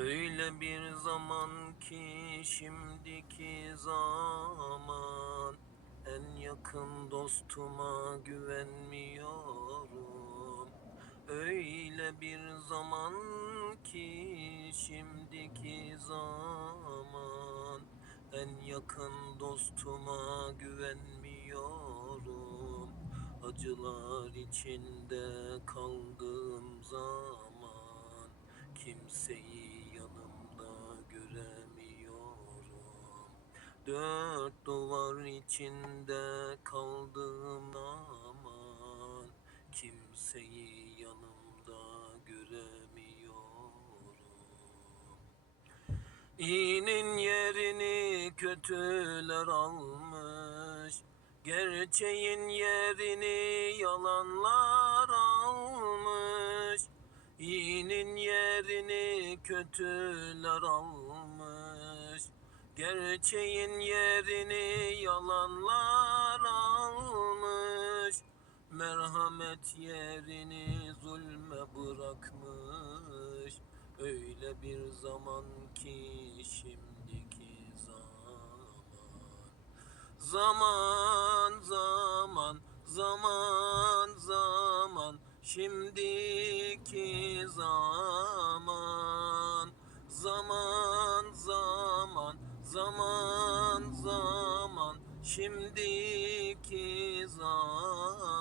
Öyle bir zaman ki şimdiki zaman. En yakın dostuma güvenmiyorum. Öyle bir zaman ki şimdiki zaman. En yakın dostuma güvenmiyorum. Acılar içinde kaldığım zaman. Kimseyi Dört duvar içinde kaldığım zaman Kimseyi yanımda göremiyorum. İyinin yerini kötüler almış. Gerçeğin yerini yalanlar almış. İyinin yerini kötüler almış Gerçeğin yerini yalanlar almış. Merhamet yerini zulme bırakmış. Öyle bir zaman ki şimdiki zaman. Zaman zaman zaman zaman. Şimdiki zaman şimdiki zaman.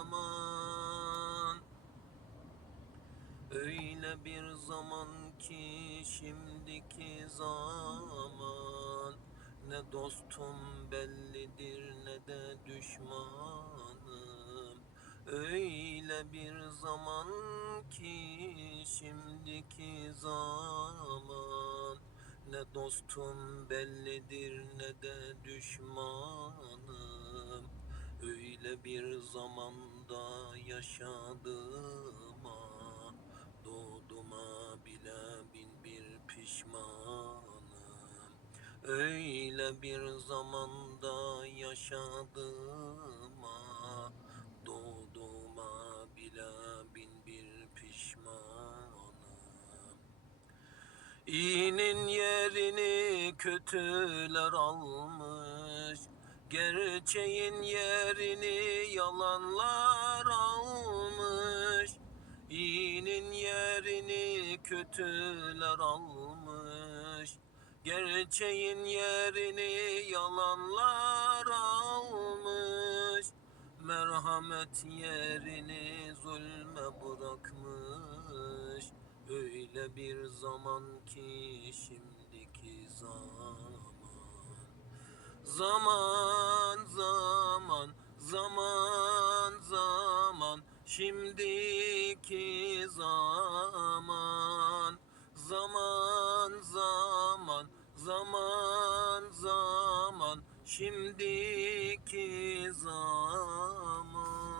Öyle bir zaman ki şimdiki zaman. Ne dostum bellidir ne de düşmanım. Öyle bir zaman ki şimdiki zaman Ne dostum bellidir ne de düşmanım. Öyle bir zamanda yaşadığıma Doğduğuma bile bin bir pişmanım. Öyle bir zamanda yaşadığıma Doğduğuma bile bin bir pişmanım. İyinin yerini kötüler almış Gerçeğin yerini yalanlar almış. İyinin yerini kötüler almış Gerçeğin yerini yalanlar almış. Merhamet yerini zulme bırakmış Öyle bir zaman ki şimdiki zaman. Zaman zaman zaman zaman. Şimdiki zaman. Zaman zaman zaman zaman. Şimdiki zaman